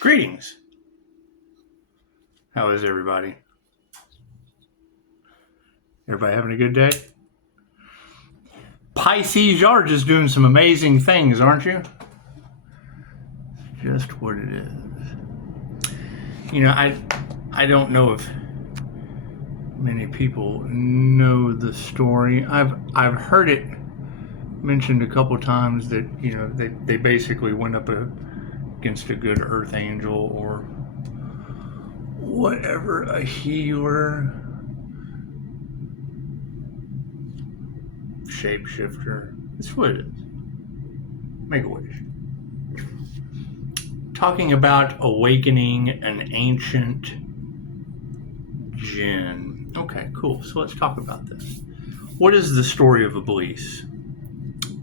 Greetings. How is everybody? Everybody having a good day? Pisces, y'all are just doing some amazing things, aren't you? Just what it is. You know, I don't know if many people know the story. I've heard it mentioned a couple times that, you know, they basically went up against a good earth angel or whatever, a healer, shapeshifter. That's what it is. Make a wish. Talking about awakening an ancient Jinn. Okay, cool. So let's talk about this. What is the story of Iblis?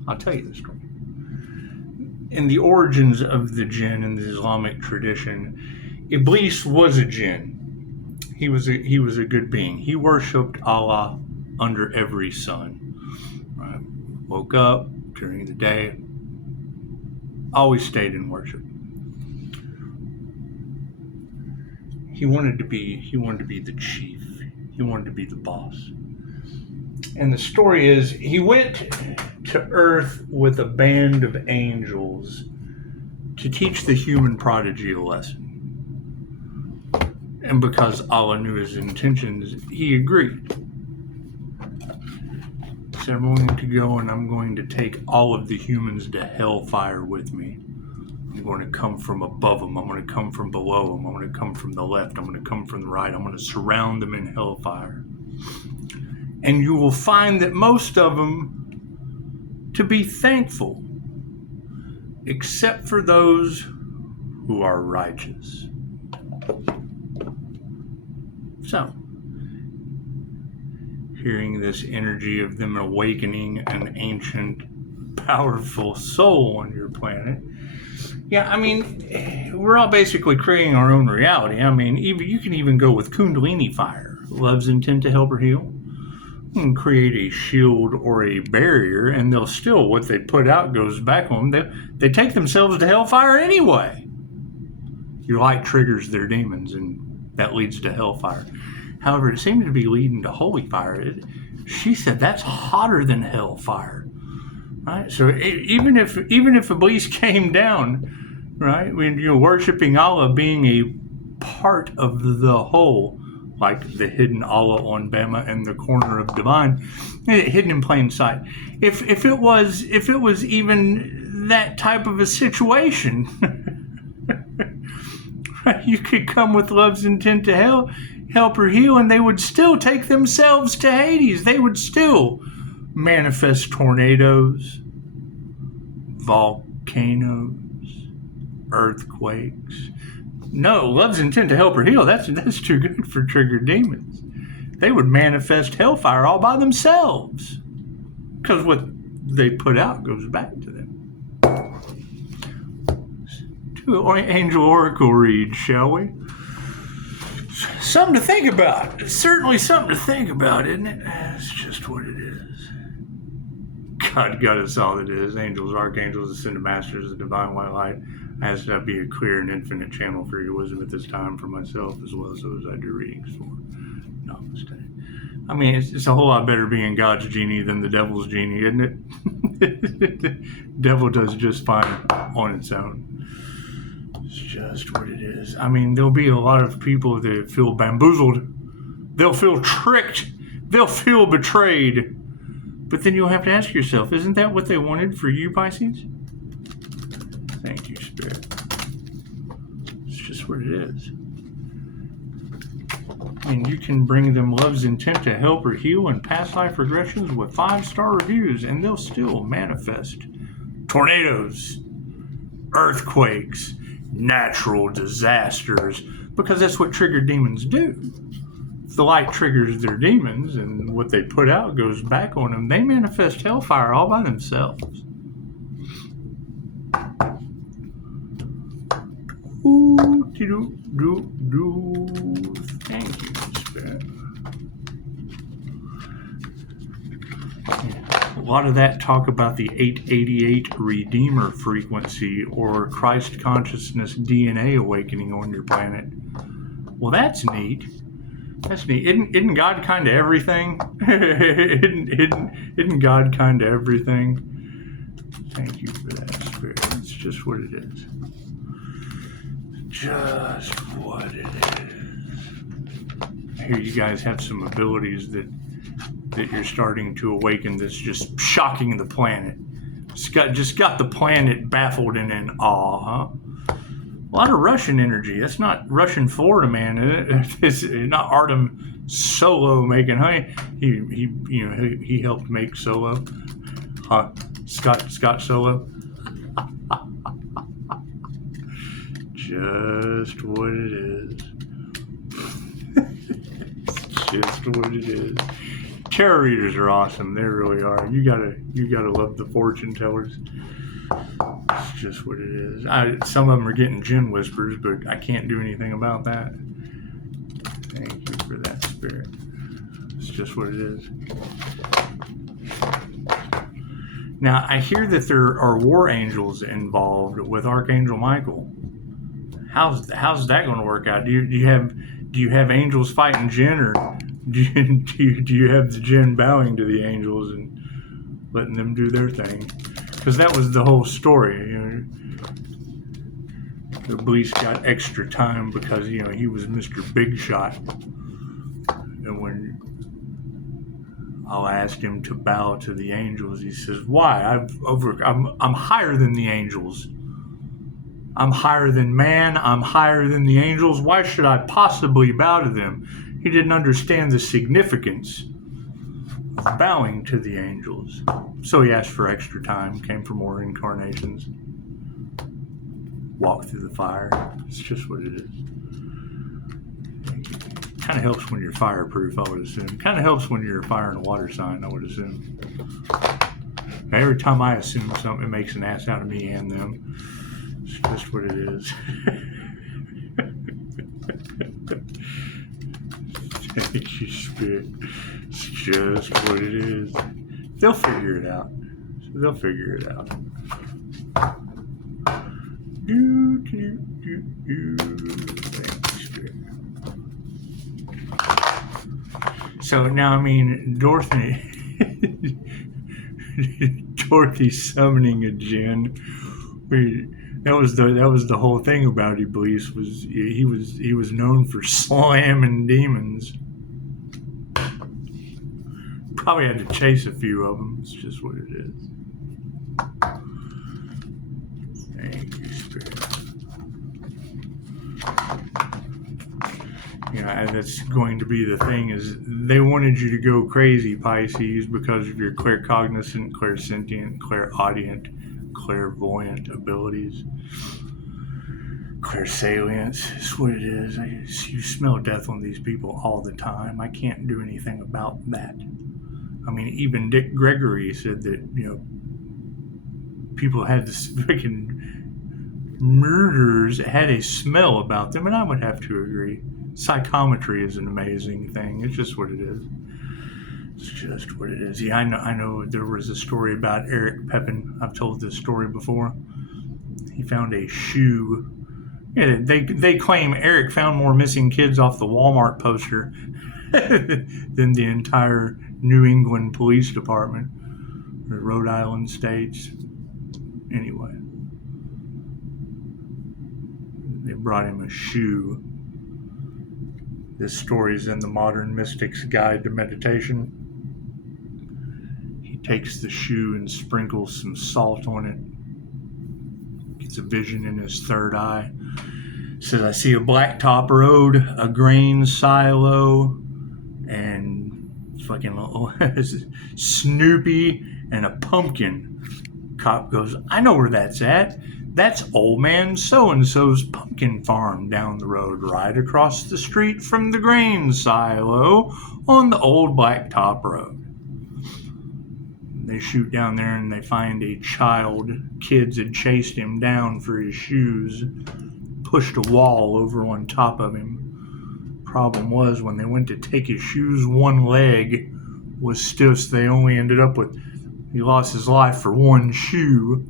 I'll tell you the story. In the origins of the Jinn in the Islamic tradition, Iblis was a Jinn. He was a good being. He worshipped Allah under every sun. Right? Woke up during the day, always stayed in worship. He wanted to be the chief. He wanted to be the boss. And the story is, he went to Earth with a band of angels to teach the human prodigy a lesson. And because Allah knew his intentions, he agreed. He said, I'm going to go and I'm going to take all of the humans to hellfire with me. I'm going to come from above them. I'm going to come from below them. I'm going to come from the left. I'm going to come from the right. I'm going to surround them in hellfire. And you will find that most of them to be thankful, except for those who are righteous. So, hearing this energy of them awakening an ancient, powerful soul on your planet, yeah, I mean, we're all basically creating our own reality. I mean, you can even go with Kundalini fire. Love's intent to help or heal. You can create a shield or a barrier, and they'll still, what they put out goes back on them. They take themselves to hellfire anyway. Your light triggers their demons, and that leads to hellfire. However, it seems to be leading to holy fire. She said that's hotter than hellfire. Right? So even if Iblis came down, right, when you're worshiping Allah being a part of the whole, like the hidden Allah on Bama and the corner of divine, hidden in plain sight. If it was even that type of a situation, you could come with love's intent to help or heal, and they would still take themselves to Hades. They would still manifest tornadoes, volcanoes, earthquakes. No, love's intent to help or heal, that's too good for triggered demons. They would manifest hellfire all by themselves, because what they put out goes back to them. Do an angel oracle read, shall we? Something to think about. It's certainly something to think about, isn't it? It's just what it is. God got us all that is. Angels, archangels, ascended masters, the divine white light. I ask that I be a clear and infinite channel for your wisdom at this time for myself as well as those I do readings for. Namaste. I mean, it's a whole lot better being God's genie than the devil's genie, isn't it? The devil does just fine on its own. It's just what it is. I mean, there'll be a lot of people that feel bamboozled. They'll feel tricked. They'll feel betrayed. But then you'll have to ask yourself, isn't that what they wanted for you, Pisces? Thank you, Spirit. It's just what it is. And you can bring them love's intent to help or heal and past life regressions with 5-star reviews, and they'll still manifest tornadoes, earthquakes, natural disasters, because that's what triggered demons do. If the light triggers their demons and what they put out goes back on them, they manifest hellfire all by themselves. Thank you, Spirit. lot of that talk about the 888 Redeemer frequency or Christ consciousness DNA awakening on your planet. Well, that's neat. That's neat. Isn't God kind of everything? isn't God kind of everything? Thank you for that, Spirit. It's just what it is. Just what it is. I hear you guys have some abilities that you're starting to awaken that's just shocking the planet. It's just got the planet baffled and in awe, huh? A lot of Russian energy. That's not Russian Florida man, is it? It's not Artem Solo making honey. He helped make Solo. Huh? Scott Solo. Just what it is. Just what it is. Tarot readers are awesome. They really are. You gotta love the fortune tellers. It's just what it is. Some of them are getting Jinn whispers, but I can't do anything about that. Thank you for that, Spirit. It's just what it is. Now, I hear that there are war angels involved with Archangel Michael. How's that going to work out? Do you have angels fighting Jinn, or do you have the Jinn bowing to the angels and letting them do their thing? Because that was the whole story. The Iblis got extra time because he was Mr. Big Shot, and when I asked him to bow to the angels, he says, "Why? I'm higher than the angels. I'm higher than man. I'm higher than the angels. Why should I possibly bow to them?" He didn't understand the significance of bowing to the angels. So he asked for extra time, came for more incarnations, walked through the fire. It's just what it is. Kind of helps when you're fireproof, I would assume. Kind of helps when you're a fire and a water sign, I would assume. Every time I assume something, it makes an ass out of me and them. It's just what it is. Thank you, Spirit. It's just what it is. They'll figure it out. Thank you, Spirit. So now, Dorothy's summoning a Jinn. That was the whole thing about Iblis. He was known for slamming demons. Probably had to chase a few of them. It's just what it is. Thank you, Spirit. And that's going to be the thing, is they wanted you to go crazy, Pisces, because of your claircognizant, clairsentient, clairaudient, clairvoyant abilities. Clairsalience is what it is. You smell death on these people all the time. I can't do anything about that. Even Dick Gregory said that, people had this freaking murderers had a smell about them, and I would have to agree. Psychometry is an amazing thing. It's just what it is. It's just what it is. Yeah, I know there was a story about Eric Pepin. I've told this story before. He found a shoe. Yeah, they claim Eric found more missing kids off the Walmart poster than the entire New England Police Department or Rhode Island states. Anyway, they brought him a shoe. This story is in the Modern Mystic's Guide to Meditation. He takes the shoe and sprinkles some salt on it. Gets a vision in his third eye. Says, "I see a blacktop road, a grain silo, and fucking Snoopy and a pumpkin." Cop goes, "I know where that's at. That's old man so-and-so's pumpkin farm down the road, right across the street from the grain silo on the old blacktop road." They shoot down there and they find a child. Kids had chased him down for his shoes, pushed a wall over on top of him. Problem was, when they went to take his shoes, one leg was stiff, so they only ended up with He lost his life for one shoe.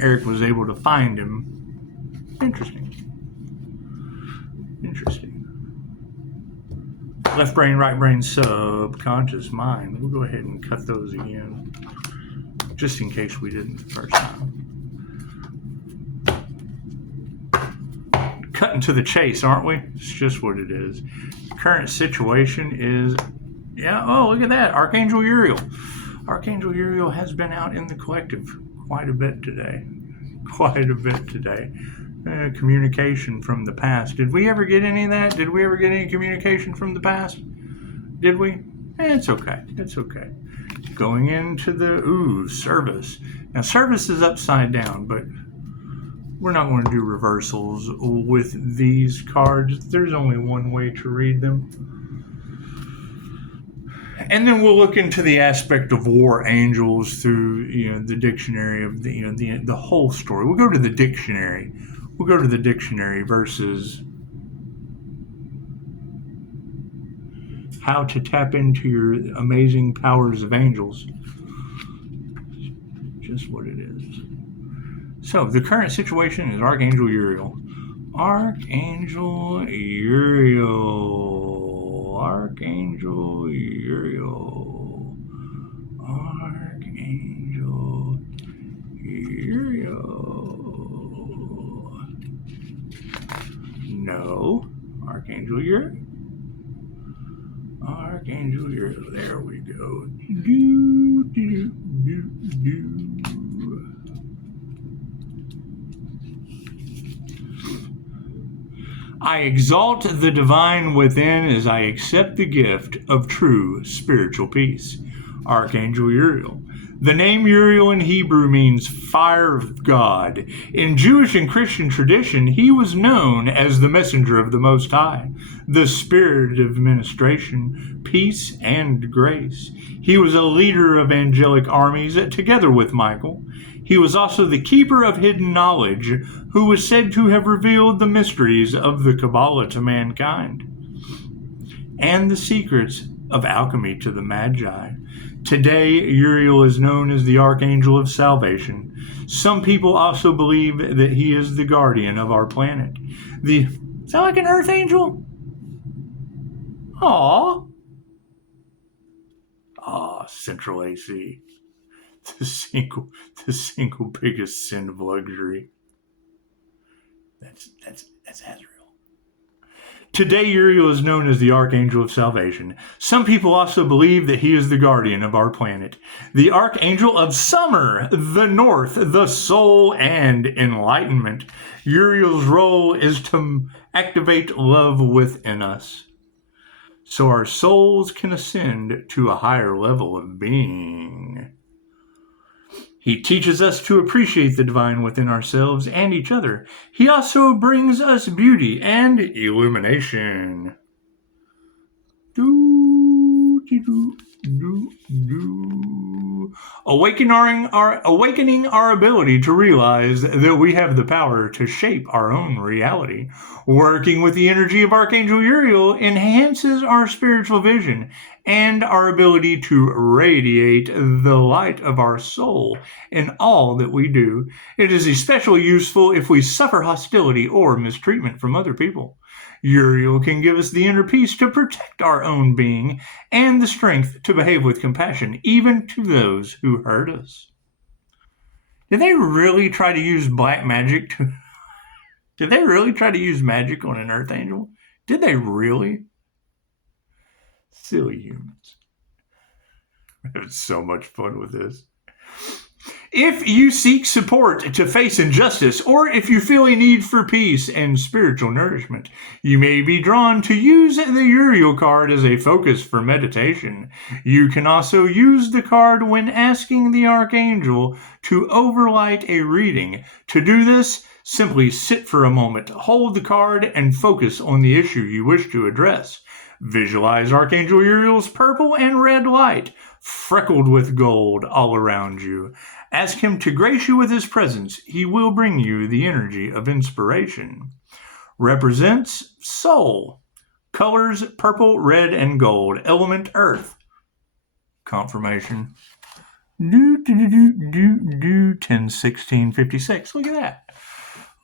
Eric was able to find him. Interesting. Left brain, right brain, subconscious mind. We'll go ahead and cut those again, just in case we didn't the first time. Cutting to the chase, aren't we? It's just what it is. Current situation is, look at that. Archangel Uriel. Archangel Uriel has been out in the collective quite a bit today. Communication from the past. Did we ever get any of that? Did we ever get any communication from the past? Did we? It's okay. Going into the, service. Now, service is upside down, but we're not going to do reversals with these cards. There's only one way to read them. And then we'll look into the aspect of war angels through, the dictionary of the whole story. We'll go to the dictionary. Versus how to tap into your amazing powers of angels. Just what it is. So the current situation is Archangel Uriel. Archangel Uriel. Archangel Uriel. Archangel Uriel. No. Archangel Uriel. Archangel Uriel. There we go. Do, do, do, do. I exalt the divine within as I accept the gift of true spiritual peace. Archangel Uriel. The name Uriel in Hebrew means fire of God. In Jewish and Christian tradition, he was known as the messenger of the Most High, the spirit of administration, peace, and grace. He was a leader of angelic armies together with Michael. He was also the keeper of hidden knowledge, who was said to have revealed the mysteries of the Kabbalah to mankind, and the secrets of alchemy to the Magi. Today, Uriel is known as the Archangel of Salvation. Some people also believe that he is the guardian of our planet. Is that like an Earth Angel? Aww. Central AC. The single biggest sin of luxury. That's Azrael. Today, Uriel is known as the Archangel of Salvation. Some people also believe that he is the guardian of our planet, the Archangel of Summer, the North, the Soul, and Enlightenment. Uriel's role is to activate love within us, so our souls can ascend to a higher level of being. He teaches us to appreciate the divine within ourselves and each other. He also brings us beauty and illumination. Awakening our ability to realize that we have the power to shape our own reality. Working with the energy of Archangel Uriel enhances our spiritual vision and our ability to radiate the light of our soul in all that we do. It is especially useful if we suffer hostility or mistreatment from other people. Uriel can give us the inner peace to protect our own being and the strength to behave with compassion, even to those who hurt us. Did they really try to use black magic Did they really try to use magic on an Earth Angel? Did they really? Silly humans. I had so much fun with this. If you seek support to face injustice, or if you feel a need for peace and spiritual nourishment, you may be drawn to use the Uriel card as a focus for meditation. You can also use the card when asking the Archangel to overlight a reading. To do this, simply sit for a moment, hold the card, and focus on the issue you wish to address. Visualize Archangel Uriel's purple and red light, freckled with gold all around you. Ask him to grace you with his presence. He will bring you the energy of inspiration. Represents soul. Colors purple, red, and gold. Element earth. Confirmation. Do 10, 16, 56. Look at that.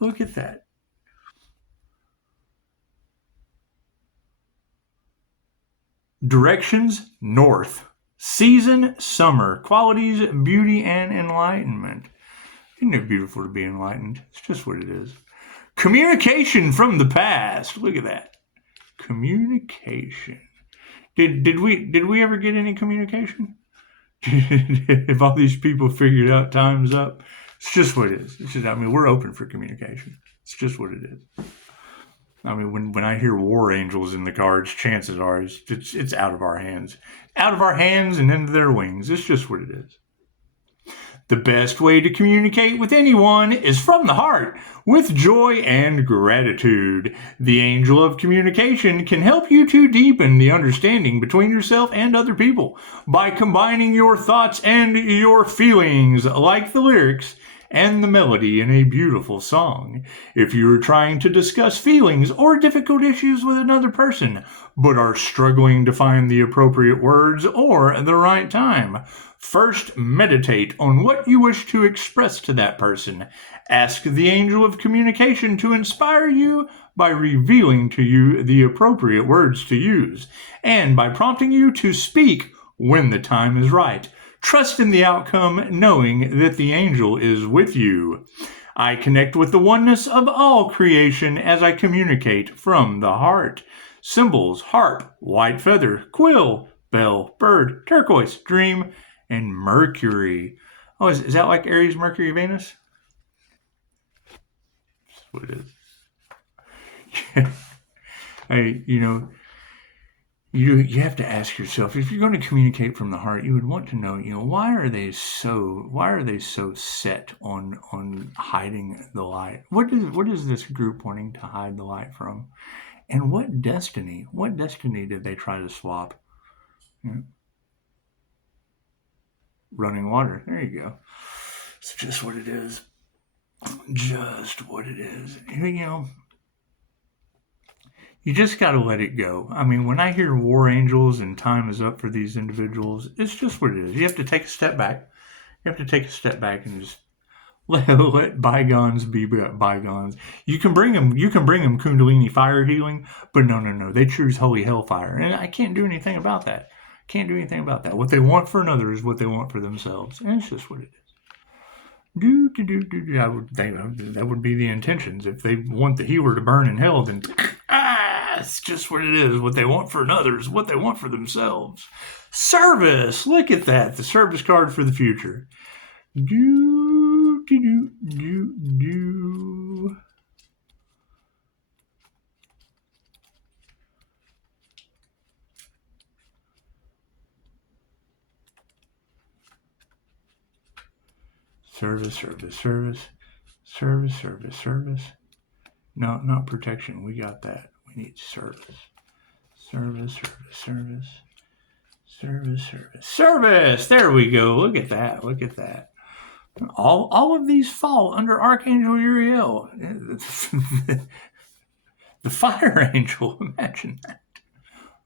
Look at that. Directions north. Season summer. Qualities beauty and enlightenment. Isn't it beautiful to be enlightened? It's just what it is. Communication from the past. Look at that. Communication. Did we ever get any communication? If all these people figured out time's up, it's just what it is. It's just, I mean, we're open for communication. It's just what it is. I mean, when I hear war angels in the cards, chances are it's out of our hands. Out of our hands and into their wings. It's just what it is. The best way to communicate with anyone is from the heart, with joy and gratitude. The angel of communication can help you to deepen the understanding between yourself and other people by combining your thoughts and your feelings, like the lyrics and the melody in a beautiful song. If you're trying to discuss feelings or difficult issues with another person, but are struggling to find the appropriate words or the right time, first meditate on what you wish to express to that person. Ask the angel of communication to inspire you by revealing to you the appropriate words to use, and by prompting you to speak when the time is right. Trust in the outcome, knowing that the angel is with you. I connect with the oneness of all creation as I communicate from the heart. Symbols: harp, white feather, quill, bell, bird, turquoise, dream, and Mercury. Oh, is that like Aries, Mercury, Venus? That's what it is. Hey, you have to ask yourself, if you're going to communicate from the heart, you would want to know, why are they so set on hiding the light? What is this group wanting to hide the light from? And what destiny did they try to swap? Running water. There you go. It's just what it is. Just what it is. You just got to let it go. I mean, when I hear war angels and time is up for these individuals, it's just what it is. You have to take a step back. You have to take a step back and just let bygones be bygones. You can bring them Kundalini fire healing, but no. They choose holy hellfire, and I can't do anything about that. What they want for another is what they want for themselves, and it's just what it is. That would be the intentions. If they want the healer to burn in hell, then it's just what it is. What they want for another is what they want for themselves. Service. Look at that. The service card for the future. Service. No, not protection. We got that. We need service. Service. There we go. Look at that. All of these fall under Archangel Uriel. The fire angel.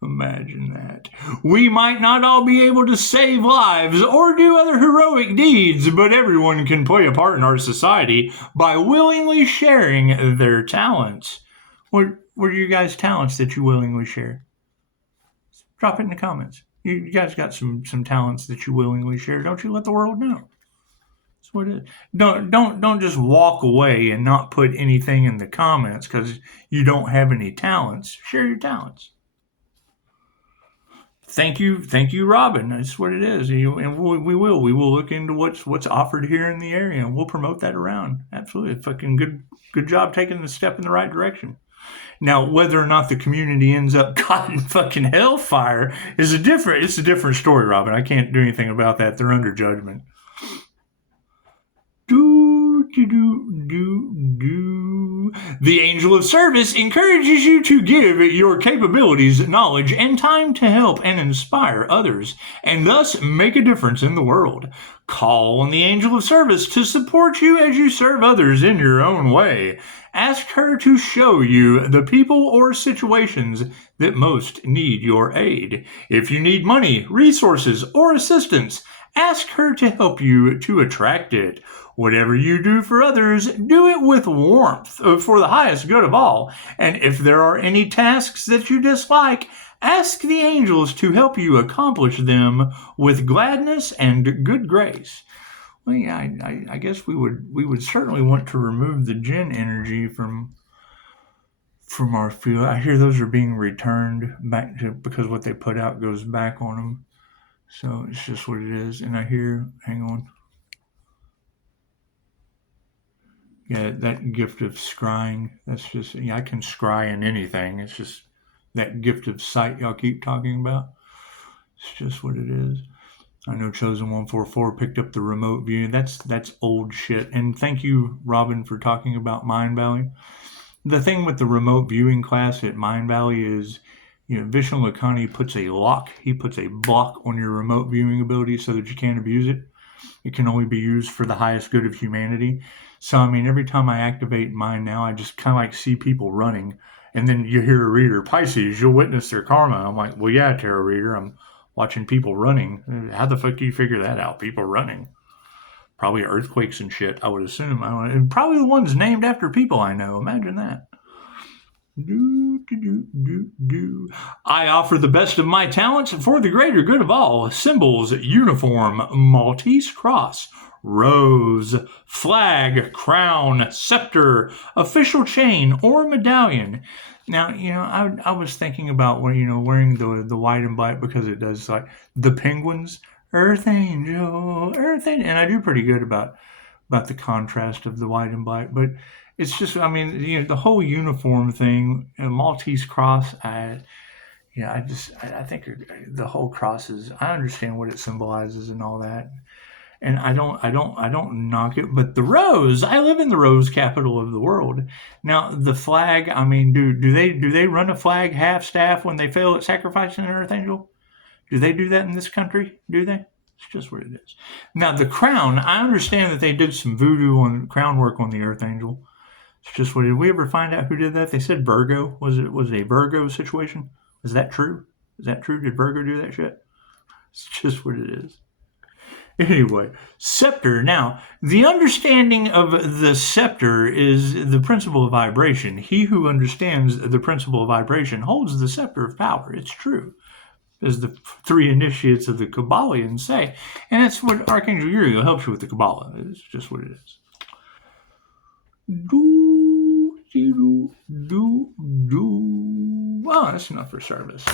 Imagine that. We might not all be able to save lives or do other heroic deeds, but everyone can play a part in our society by willingly sharing their talents. What are your guys' talents that you willingly share? Drop it in the comments. You guys got some talents that you willingly share. Don't you let the world know? That's what it is. Don't just walk away and not put anything in the comments because you don't have any talents. Share your talents. Thank you, Robin. That's what it is. And we will look into what's offered here in the area, and we'll promote that around. Absolutely, fucking good job taking the step in the right direction. Now, whether or not the community ends up caught in fucking hellfire is a different story, Robin. I can't do anything about that. They're under judgment. The angel of service encourages you to give your capabilities, knowledge, and time to help and inspire others, and thus make a difference in the world. Call on the angel of service to support you as you serve others in your own way. Ask her to show you the people or situations that most need your aid. If you need money, resources, or assistance, Ask her to help you to attract it. Whatever you do for others, do it with warmth for the highest good of all. And if there are any tasks that you dislike, ask the angels to help you accomplish them with gladness and good grace. Well, yeah, I guess we would certainly want to remove the Jinn energy from our field. I hear those are being returned back to, because what they put out goes back on them. So it's just what it is. And I hear, hang on. Yeah, that gift of scrying, that's just, I can scry in anything. It's just that gift of sight y'all keep talking about. It's just what it is. I know Chosen 144 picked up the remote view. That's old shit. And thank you, Robin, for talking about Mind Valley. The thing with the remote viewing class at Mind Valley is, Vishnu Lakhani puts a lock. He puts a block on your remote viewing ability so that you can't abuse it. It can only be used for the highest good of humanity. So, every time I activate mine now, I just kind of see people running. And then you hear a reader, Pisces, you'll witness their karma. I'm like, well, yeah, tarot reader, I'm watching people running. How the fuck do you figure that out? People running. Probably earthquakes and shit, I would assume. And probably the ones named after people I know. Imagine that. I offer the best of my talents for the greater good of all. Symbols, uniform, Maltese cross, rose, flag, crown, scepter, official chain, or medallion. Now, I was thinking about wearing the white and black because it does, like the penguins, Earth Angel, and I do pretty good about the contrast of the white and black, but it's just, the whole uniform thing, Maltese cross, I think the whole cross is, I understand what it symbolizes and all that. And I don't knock it, but the rose, I live in the rose capital of the world. Now, the flag, do they run a flag half staff when they fail at sacrificing an Earth Angel? Do they do that in this country? Do they? It's just what it is. Now, the crown, I understand that they did some voodoo on crown work on the Earth Angel. It's just what, did we ever find out who did that? They said Virgo. Was it a Virgo situation? Is that true? Did Virgo do that shit? It's just what it is. Anyway, scepter. Now, the understanding of the scepter is the principle of vibration. He who understands the principle of vibration holds the scepter of power. It's true, as the three initiates of the Kabbalians say. And that's what Archangel Uriel helps you with the Kabbalah. It's just what it is. Oh, that's enough for service.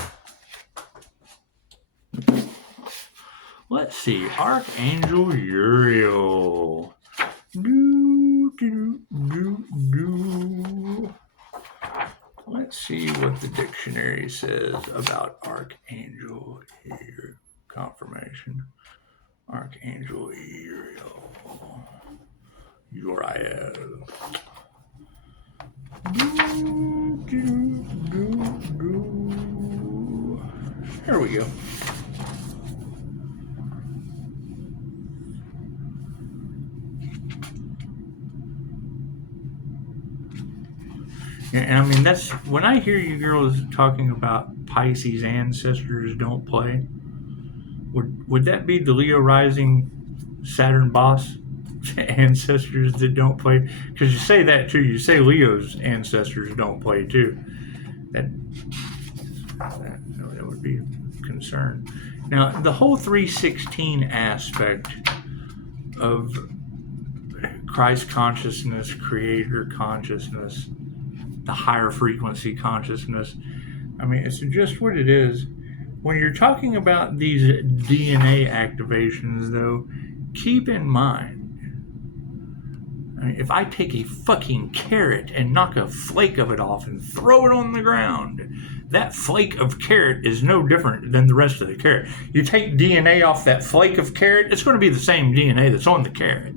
Let's see. Archangel Uriel. Let's see what the dictionary says about Archangel here. Confirmation. Archangel Uriel. Uriel. Here we go. And that's when I hear you girls talking about Pisces ancestors don't play. Would that be the Leo rising Saturn boss ancestors that don't play? Because you say that too. You say Leo's ancestors don't play too. That would be a concern. Now, the whole 316 aspect of Christ consciousness, creator consciousness, the higher frequency consciousness, it's just what it is. When you're talking about these DNA activations, though, keep in mind, if I take a fucking carrot and knock a flake of it off and throw it on the ground, that flake of carrot is no different than the rest of the carrot. You take DNA off that flake of carrot, it's going to be the same DNA that's on the carrot.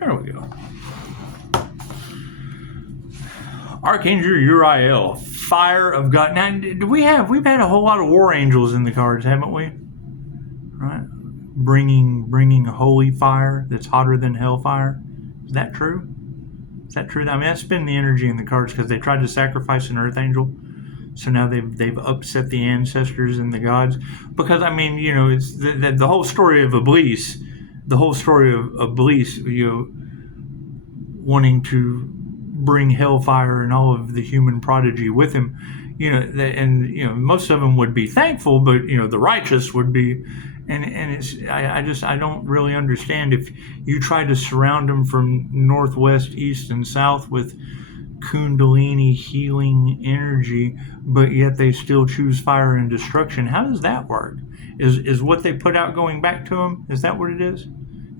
There we go. Archangel Uriel, Fire of God. Now, we've had a whole lot of War Angels in the cards, haven't we? right? Bringing holy fire that's hotter than hellfire. Is that true? Is that true? I mean, that's been the energy in the cards because they tried to sacrifice an earth angel. So now they've upset the ancestors and the gods. Because, I mean, you know, it's the whole story of Iblis. The whole story of Iblis, you know, wanting to bring hellfire and all of the human prodigy with him. You know, and, you know, most of them would be thankful, but, you know, the righteous would be. And it's I don't really understand if you try to surround them from northwest, east, and south with Kundalini healing energy, but yet they still choose fire and destruction. How does that work? Is what they put out going back to them? Is that what it is?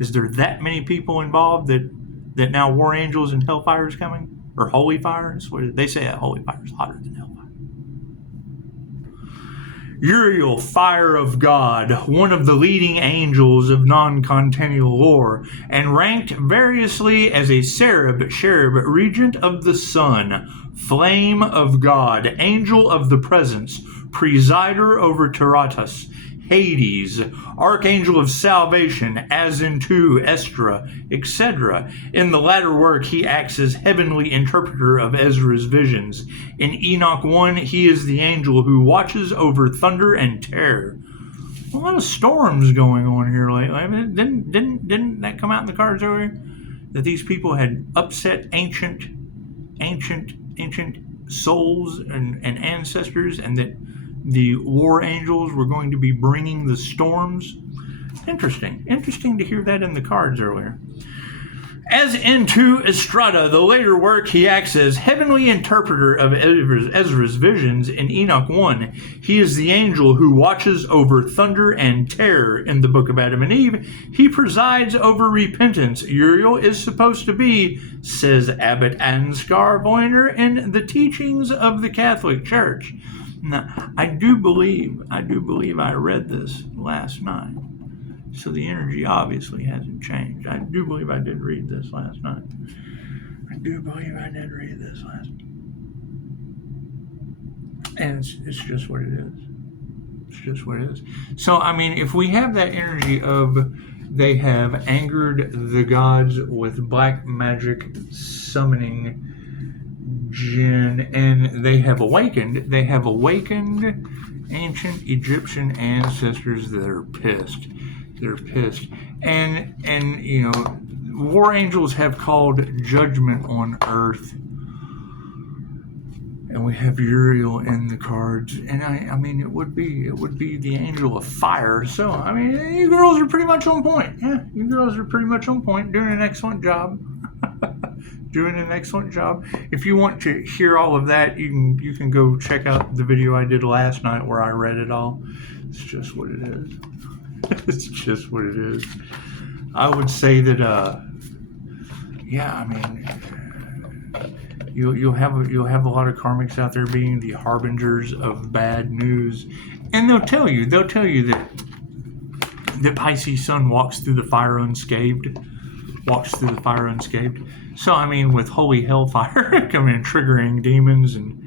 Is there that many people involved that now war angels and hellfire is coming? Or holy fire? Is what they say that holy fire is hotter than hellfire. Uriel, fire of God, one of the leading angels of non-continental lore, and ranked variously as a cherub, regent of the sun, flame of God, angel of the presence, presider over Taratus, Hades, archangel of salvation, as into Estra, etc. In the latter work, he acts as heavenly interpreter of Ezra's visions. In Enoch 1, he is the angel who watches over thunder and terror. A lot of storms going on here lately. I mean, didn't that come out in the cards earlier? That these people had upset ancient souls and ancestors, and that the war angels were going to be bringing the storms. Interesting to hear that in the cards earlier. As into Estrada, the later work, he acts as heavenly interpreter of Ezra's visions. In Enoch 1, he is the angel who watches over thunder and terror. In the Book of Adam and Eve, he presides over repentance. Uriel is supposed to be, says Abbot Ansgar Voyner, in the teachings of the Catholic Church. Now, I do believe I read this last night. So the energy obviously hasn't changed. I do believe I did read this last night. And it's just what it is. It's just what it is. So, I mean, if we have that energy of they have angered the gods with black magic summoning Jinn, and they have awakened ancient Egyptian ancestors that are pissed. They're pissed. And you know, war angels have called judgment on earth. And we have Uriel in the cards. And I mean it would be the angel of fire. So I mean, you girls are pretty much on point. Yeah, you girls are pretty much on point, doing an excellent job. If you want to hear all of that, you can go check out the video I did last night where I read it all. It's just what it is. It's just what it is. I would say that, yeah, I mean, you'll have a lot of karmics out there being the harbingers of bad news, and they'll tell you that Pisces sun walks through the fire unscathed. So I mean, with holy hellfire coming and triggering demons, and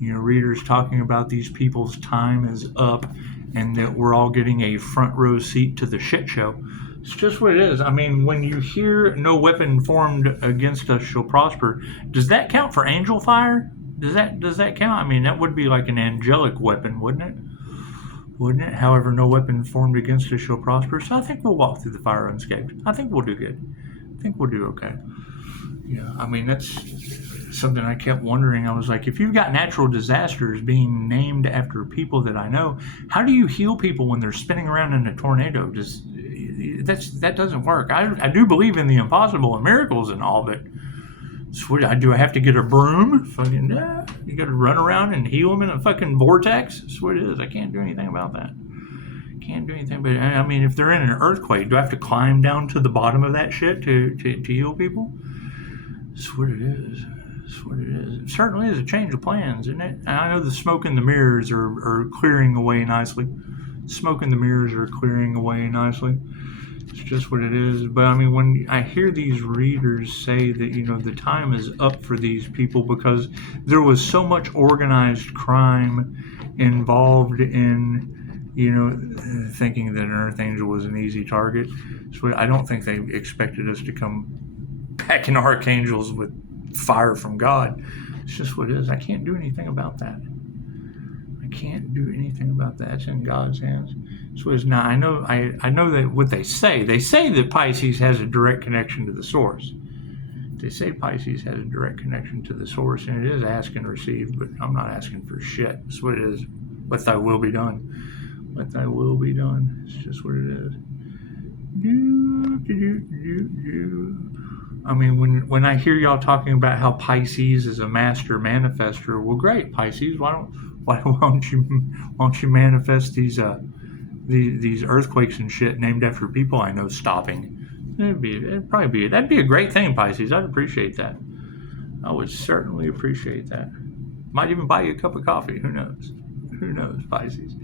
you know, readers talking about these people's time is up, and that we're all getting a front row seat to the shit show. It's just what it is. I mean, when you hear no weapon formed against us shall prosper, does that count for angel fire? Does that count? I mean, that would be like an angelic weapon, wouldn't it? However, no weapon formed against us shall prosper. So I think we'll walk through the fire unscathed. I think we'll do good. I think we'll do okay. Yeah, I mean, that's something I kept wondering. I was like, if you've got natural disasters being named after people that I know, how do you heal people when they're spinning around in a tornado? That doesn't work. I do believe in the impossible and miracles and all, but do I have to get a broom? Fucking yeah, you got to run around and heal them in a fucking vortex. That's what it is. I can't do anything about that. Can't do anything. But I mean, if they're in an earthquake, do I have to climb down to the bottom of that shit to heal people? That's what it is. That's what it is. It certainly is a change of plans, isn't it? And I know the smoke and the mirrors are clearing away nicely. Smoke and the mirrors are clearing away nicely. It's just what it is. But I mean, when I hear these readers say that, you know, the time is up for these people because there was so much organized crime involved in you know, thinking that an Earth Angel was an easy target. So I don't think they expected us to come back in archangels with fire from God. It's just what it is. I can't do anything about that. I can't do anything about that. It's in God's hands. So it's not. I know that what they say that Pisces has a direct connection to the source. They say Pisces has a direct connection to the source, and it is ask and receive, but I'm not asking for shit. That's what it is. Let thy will be done. Let thy will be done. It's just what it is. I mean, when I hear y'all talking about how Pisces is a master manifester, well, great, Pisces. Why don't you manifest these earthquakes and shit named after people I know stopping? That'd be a great thing, Pisces. I'd appreciate that. I would certainly appreciate that. Might even buy you a cup of coffee. Who knows? Who knows, Pisces?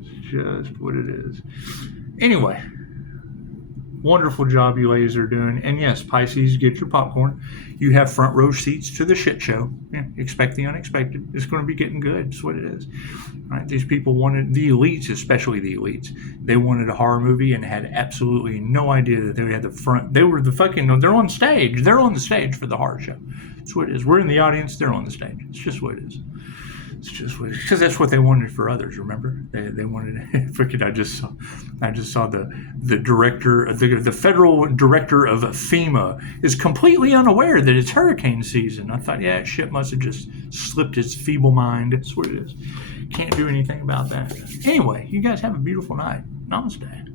It's just what it is. Anyway, wonderful job you ladies are doing. And yes, Pisces, get your popcorn. You have front row seats to the shit show. Yeah, expect the unexpected. It's going to be getting good. That's what it is. All right, these people wanted, the elites, especially the elites, they wanted a horror movie and had absolutely no idea that they had the front. They were they're on stage. They're on the stage for the horror show. That's what it is. We're in the audience. They're on the stage. It's just what it is. It's just what it is. Because that's what they wanted for others. Remember, they wanted. Freaking! I just saw the director, the federal director of FEMA is completely unaware that it's hurricane season. I thought, yeah, shit must have just slipped its feeble mind. That's what it is. Can't do anything about that. Anyway, you guys have a beautiful night. Namaste.